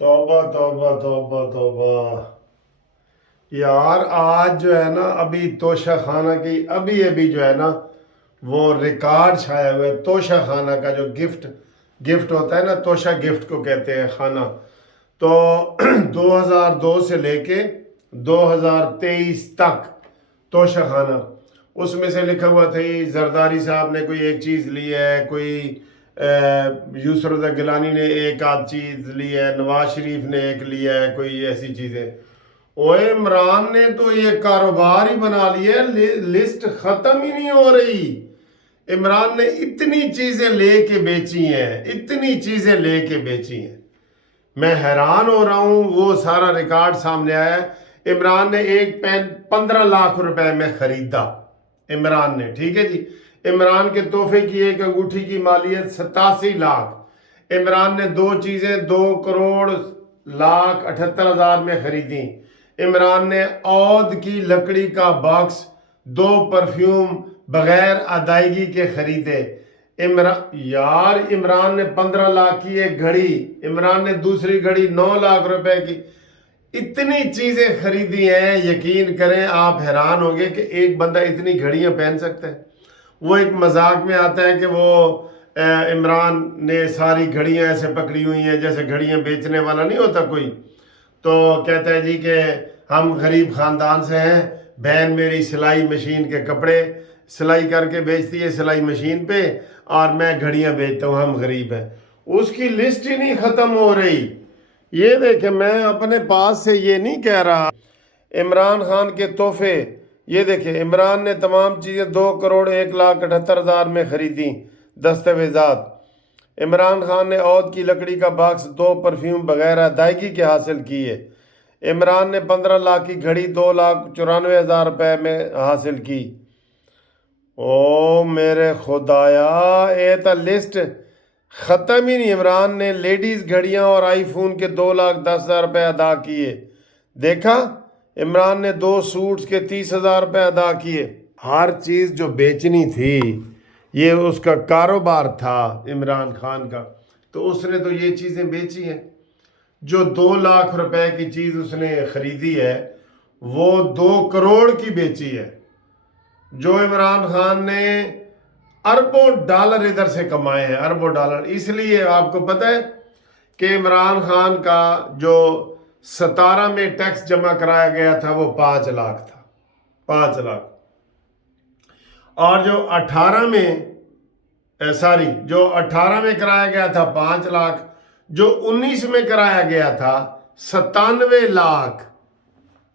तौबा तौबा तौबा तौबा। यार आज जो है ना, अभी तोशा खाना की अभी अभी जो है ना, वो रिकॉर्ड छाया हुआ है। तोशा खाना का जो गिफ्ट गिफ्ट होता है ना, तोशा गिफ्ट को कहते हैं खाना। तो 2002 से लेके 2023 तक तोशा खाना, उसमें से लिखा हुआ था ये जरदारी साहब ने कोई एक चीज़ ली है, कोई यूसुफ रज़ा गिलानी ने एक आध चीज़ ली है, नवाज शरीफ ने एक लिया है, कोई ऐसी चीज़ें। ओए इमरान ने तो ये कारोबार ही बना लिया, लिस्ट ख़त्म ही नहीं हो रही। इमरान ने इतनी चीज़ें लेके बेची हैं, इतनी चीज़ें लेके बेची हैं, मैं हैरान हो रहा हूँ। वो सारा रिकॉर्ड सामने आया है। इमरान ने एक पेन 15 लाख रुपए में खरीदा, इमरान ने, ठीक है जी। इमरान के तोहफे की एक अंगूठी की मालियत 87 लाख। इमरान ने दो चीज़ें 2 करोड़ लाख 78 हज़ार में खरीदी। इमरान ने औद की लकड़ी का बॉक्स, 2 परफ्यूम बगैर अदायगी के खरीदे। इमरान ने 15 लाख की एक घड़ी, इमरान ने दूसरी घड़ी 9 लाख रुपए की। इतनी चीजें खरीदी हैं, यकीन करें आप हैरान होंगे कि एक बंदा इतनी घड़ियां पहन सकता है। वो एक मजाक में आता है कि वो इमरान ने सारी घड़ियां ऐसे पकड़ी हुई हैं जैसे घड़ियां बेचने वाला नहीं होता कोई। तो कहता है जी कि हम गरीब ख़ानदान से हैं, बहन मेरी सिलाई मशीन के कपड़े सिलाई करके बेचती है सिलाई मशीन पे, और मैं घड़ियां बेचता हूँ, हम गरीब हैं। उसकी लिस्ट ही नहीं ख़त्म हो रही। ये देखे, मैं अपने पास से ये नहीं कह रहा। इमरान खान के तोहफे, ये देखे, इमरान ने तमाम चीज़ें 2 करोड़ 1 लाख 78 हज़ार में खरीदी। दस्तावेजात, इमरान खान ने औद की लकड़ी का बॉक्स, 2 परफ्यूम बगैर अदायगी के हासिल किए। इमरान ने 15 लाख की घड़ी 2 लाख 94 हज़ार रुपये में हासिल की। ओ मेरे खुदाया, ये तो लिस्ट ख़त्म ही नहीं। इमरान ने लेडीज़ घड़ियां और आईफोन के 2 लाख 10 हज़ार रुपये अदा किए। देखा, इमरान ने 2 सूट्स के 30 हज़ार रुपये अदा किए। हर चीज़ जो बेचनी थी, ये उसका कारोबार था इमरान खान का, तो उसने तो ये चीज़ें बेची हैं। जो 2 लाख रुपए की चीज़ उसने ख़रीदी है, वो 2 करोड़ की बेची है। जो इमरान खान ने अरबों डॉलर इधर से कमाए हैं, अरबों डॉलर। इसलिए आपको पता है कि इमरान खान का जो 17 में टैक्स जमा कराया गया था वो 5 लाख था, 5 लाख। और जो 18 में जो 18 में कराया गया था 5 लाख, जो 19 में कराया गया था 97 लाख।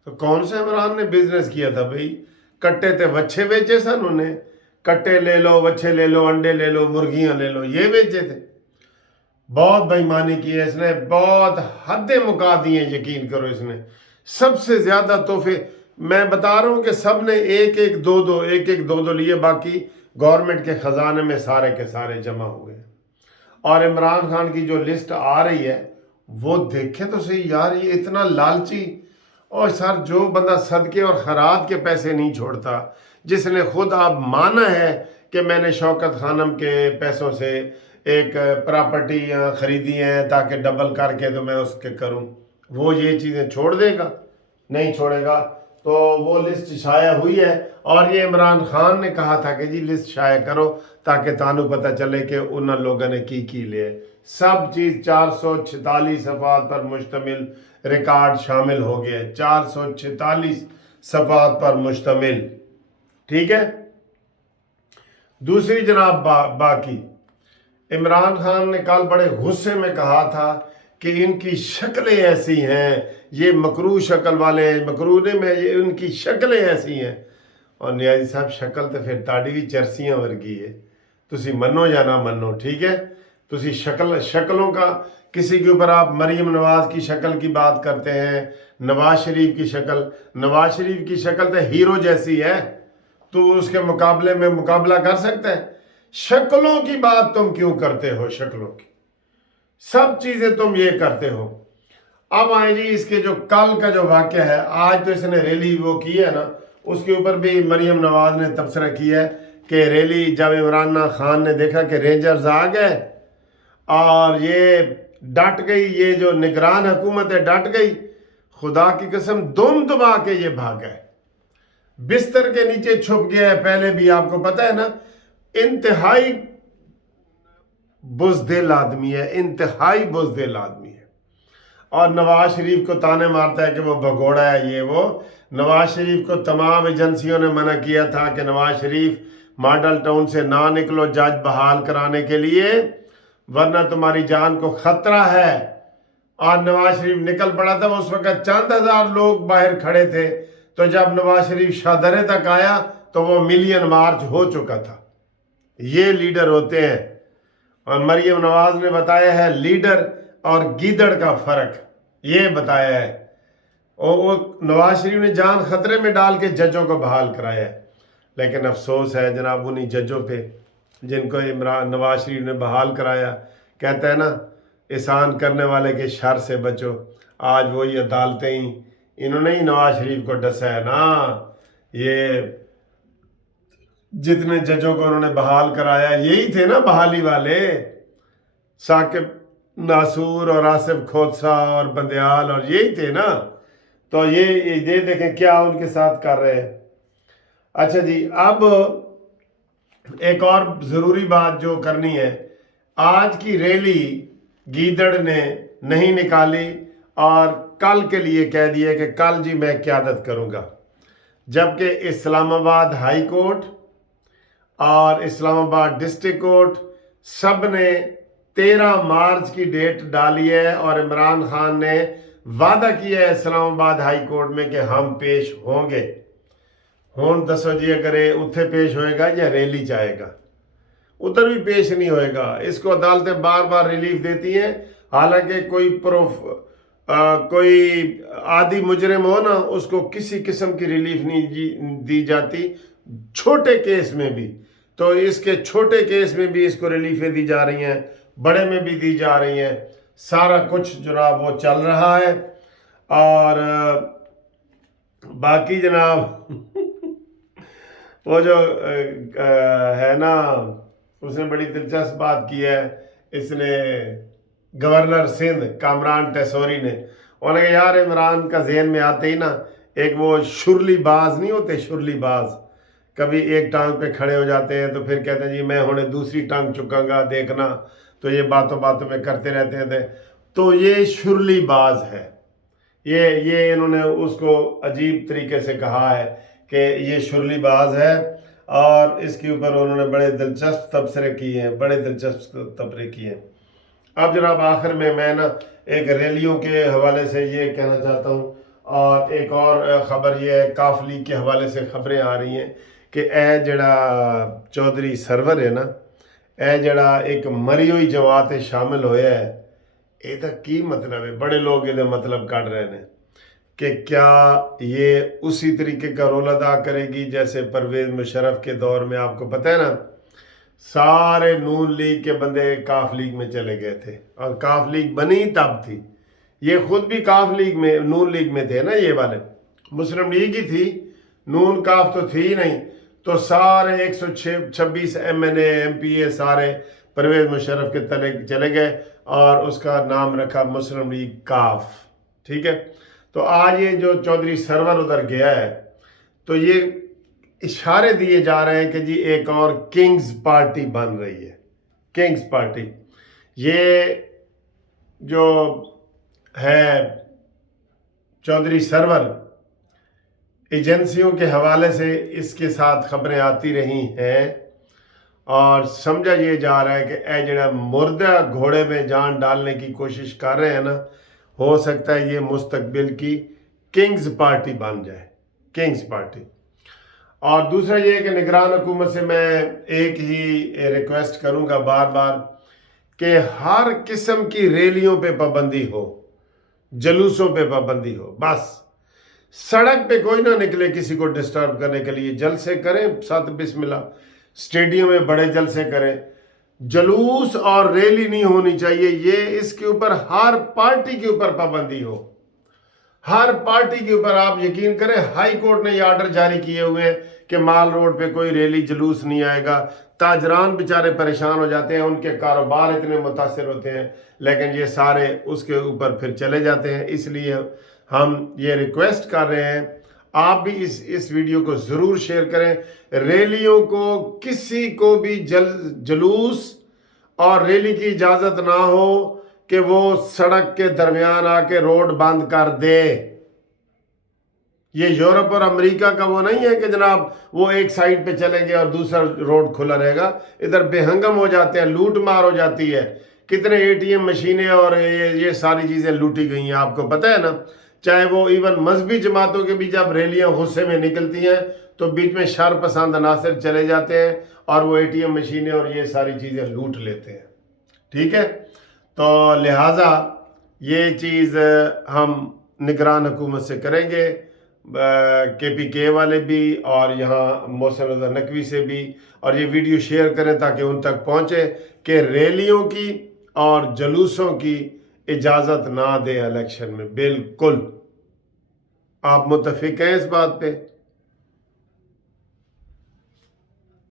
तो कौन से इमरान ने बिजनेस किया था भाई? कट्टे थे वच्छे बेचे सन उन्हें, कट्टे ले लो, वच्छे ले लो, अंडे ले लो, मुर्गियां ले लो, ये बेचे थे। बहुत बेईमानी की है इसने, बहुत हदें मुका दी हैं, यकीन करो। इसने सबसे ज्यादा तोहफे, मैं बता रहा हूं कि सब ने एक एक दो दो लिए, बाकी गवर्नमेंट के खजाने में सारे के सारे जमा हुए। और इमरान खान की जो लिस्ट आ रही है, वो देखे तो सही यार, ये इतना लालची। और सर, जो बंदा सदके और खैरात के पैसे नहीं छोड़ता, जिसने खुद आप माना है कि मैंने शौकत खानम के पैसों से एक प्रॉपर्टी खरीदी है ताकि डबल करके तो मैं उसके करूं, वो ये चीज़ें छोड़ देगा? नहीं छोड़ेगा। तो वो लिस्ट शाया हुई है, और ये इमरान खान ने कहा था कि जी लिस्ट शाया करो ताकि तानू पता चले कि उन लोगों ने की लिए। सब चीज़ 446 सफ़ात पर मुश्तमिल रिकॉर्ड शामिल हो गया, 446 सफ़ात पर मुश्तमिल, ठीक है। दूसरी जनाब बाकी इमरान खान ने कल बड़े गुस्से में कहा था कि इनकी शक्लें ऐसी हैं, ये मकरू शक्ल वाले हैं, मकरूने में ये उनकी शक्लें ऐसी हैं। और नियाजी साहब, शक्ल तो फिर ताड़ी भी चरसियां वर्गी है, तुसी मनो या ना मनो, ठीक है। तुसी शक्लों का, किसी के ऊपर आप मरीम नवाज की शक्ल की बात करते हैं, नवाज शरीफ की शक्ल तो हीरो जैसी है, तो उसके मुकाबले में मुकाबला कर सकता है? शक्लों की बात तुम क्यों करते हो? शक्लों की सब चीजें तुम ये करते हो। अब आए जी इसके जो कल का जो वाक़या है, आज तो इसने रैली वो की है ना, उसके ऊपर भी मरीम नवाज ने तबसरा किया है कि रैली जब इमरान खान ने देखा कि रेंजर्स आ गए और ये डट गई, ये जो निगरान हुकूमत है डट गई, खुदा की कसम दुम दबा के ये भागा है, बिस्तर के नीचे छुप गया है। पहले भी आपको पता है ना, इंतहाई बुज़दिल आदमी है, इंतहाई बुज़दिल आदमी है। और नवाज शरीफ को ताने मारता है कि वो भगोड़ा है, ये वो। नवाज शरीफ को तमाम एजेंसियों ने मना किया था कि नवाज शरीफ मॉडल टाउन से ना निकलो जज बहाल कराने के लिए, वरना तुम्हारी जान को खतरा है। और नवाज शरीफ निकल पड़ा था, उस वक्त चंद हजार लोग बाहर खड़े थे, तो जब नवाज शरीफ शाहदरे तक आया तो वो मिलियन मार्च हो चुका था। ये लीडर होते हैं। और मरियम नवाज ने बताया है लीडर और गीदड़ का फर्क, ये बताया है। और वो नवाज शरीफ ने जान खतरे में डाल के जजों को बहाल कराया है। लेकिन अफसोस है जनाब उन्हीं जजों पे जिनको इमरान नवाज शरीफ ने बहाल कराया। कहता है ना, एहसान करने वाले के शर से बचो। आज वही अदालतें ही, इन्होंने ही नवाज शरीफ को डसा है ना। ये जितने जजों को उन्होंने बहाल कराया यही थे ना बहाली वाले, साकिब नासूर और आसिफ खोदसा और बंदयाल, और यही थे ना। तो ये देखें क्या उनके साथ कर रहे हैं। अच्छा जी, अब एक और ज़रूरी बात जो करनी है, आज की रैली गीदड़ ने नहीं निकाली और कल के लिए कह दिया कि कल जी मैं क़यादत करूँगा, जबकि इस्लामाबाद हाई कोर्ट और इस्लामाबाद डिस्ट्रिक्ट कोर्ट सब ने 13 मार्च की डेट डाली है। और इमरान खान ने वादा किया है इस्लामाबाद हाई कोर्ट में कि हम पेश होंगे। हुण दसो जी, अगर ये उत्थे पेश होएगा या रैली जाएगा? उधर भी पेश नहीं होएगा। इसको अदालतें बार बार रिलीफ देती हैं, हालांकि कोई कोई आदि मुजरिम हो ना, उसको किसी किस्म की रिलीफ नहीं दी जाती, छोटे केस में भी। तो इसके छोटे केस में भी इसको रिलीफें दी जा रही हैं, बड़े में भी दी जा रही हैं। सारा कुछ जनाब वो चल रहा है। और बाकी जनाब वो जो है ना, उसने बड़ी दिलचस्प बात की है। इसने गवर्नर सिंध कामरान टेसोरी ने, उन्होंने कहा यार इमरान का जहन में आते ही ना, एक वो शुरली बाज नहीं होते, शुरली बाज, कभी एक टांग पे खड़े हो जाते हैं तो फिर कहते हैं जी मैं उन्हें दूसरी टांग चुकाऊंगा, देखना। तो ये बातों बातों में करते रहते थे। तो ये शुरली बाज है। ये इन्होंने उसको अजीब तरीके से कहा है कि ये शुरली बाज है। और इसके ऊपर उन्होंने बड़े दिलचस्प तबसरे किए हैं, बड़े दिलचस्प तबसरे किए हैं। अब जनाब आखिर में मैं ना एक रैलियों के हवाले से ये कहना चाहता हूँ, और एक और ख़बर ये है, काफ लीग के हवाले से ख़बरें आ रही हैं कि ए जड़ा चौधरी सरवर है ना, ए जड़ा एक मरी हुई जमात शामिल होया है, ਇਹਦਾ की मतलब है? बड़े लोग ये मतलब काट रहे हैं कि क्या ये उसी तरीके का रोल अदा करेगी जैसे परवेज़ मुशर्रफ के दौर में। आपको पता है ना, सारे नून लीग के बंदे काफ लीग में चले गए थे, और काफ लीग बनी तब थी। ये खुद भी काफ लीग में, नून लीग में थे ना, ये वाले मुस्लिम लीग ही थी, नून काफ तो थी ही नहीं। तो सारे 126 MNA MPA सारे परवेज़ मुशर्रफ के तले चले गए और उसका नाम रखा मुस्लिम लीग काफ। ठीक है। तो आज ये जो चौधरी सरवर उधर गया है, तो ये इशारे दिए जा रहे हैं कि जी एक और किंग्स पार्टी बन रही है, किंग्स पार्टी। ये जो है चौधरी सरवर, एजेंसियों के हवाले से इसके साथ खबरें आती रही हैं, और समझा ये जा रहा है कि ए जड़ा मुर्दा घोड़े में जान डालने की कोशिश कर रहे हैं ना, हो सकता है ये मुस्तकबिल की किंग्स पार्टी बन जाए, किंग्स पार्टी। और दूसरा ये कि निगरान हुकूमत से मैं एक ही रिक्वेस्ट करूंगा बार बार कि हर किस्म की रैलियों पे पाबंदी हो, जलूसों पे पाबंदी हो। बस सड़क पे कोई ना निकले किसी को डिस्टर्ब करने के लिए। जलसे करें सत बिस्मिल्लाह, स्टेडियम में बड़े जलसे करें, जलूस और रैली नहीं होनी चाहिए। ये इसके ऊपर हर पार्टी के ऊपर पाबंदी हो, हर पार्टी के ऊपर। आप यकीन करें हाई कोर्ट ने ये आर्डर जारी किए हुए हैं कि माल रोड पे कोई रैली जुलूस नहीं आएगा, ताजरान बेचारे परेशान हो जाते हैं, उनके कारोबार इतने मुतासर होते हैं, लेकिन ये सारे उसके ऊपर फिर चले जाते हैं। इसलिए हम ये रिक्वेस्ट कर रहे हैं, आप भी इस वीडियो को ज़रूर शेयर करें। रैलियों को, किसी को भी जलूस और रैली की इजाज़त ना हो कि वो सड़क के दरमियान आके रोड बंद कर दे। ये यूरोप और अमेरिका का वो नहीं है कि जनाब वो एक साइड पे चलेंगे और दूसरा रोड खुला रहेगा। इधर बेहंगम हो जाते हैं, लूट मार हो जाती है, कितने एटीएम मशीनें और ये सारी चीज़ें लूटी गई हैं, आपको पता है ना। चाहे वो इवन मजहबी जमातों के भी जब रैलियां गुस्से में निकलती हैं तो बीच में शर पसंद अनासर चले जाते हैं और वो एटीएम मशीनें और ये सारी चीज़ें लूट लेते हैं। ठीक है, तो लिहाजा ये चीज़ हम निगरान हुकूमत से करेंगे, KPK वाले भी और यहाँ मोहसिन रज़ा नकवी से भी, और ये वीडियो शेयर करें ताकि उन तक पहुँचे कि रैलियों की और जलूसों की इजाज़त ना दे इलेक्शन में। बिल्कुल, आप मुत्तफिक हैं इस बात पे?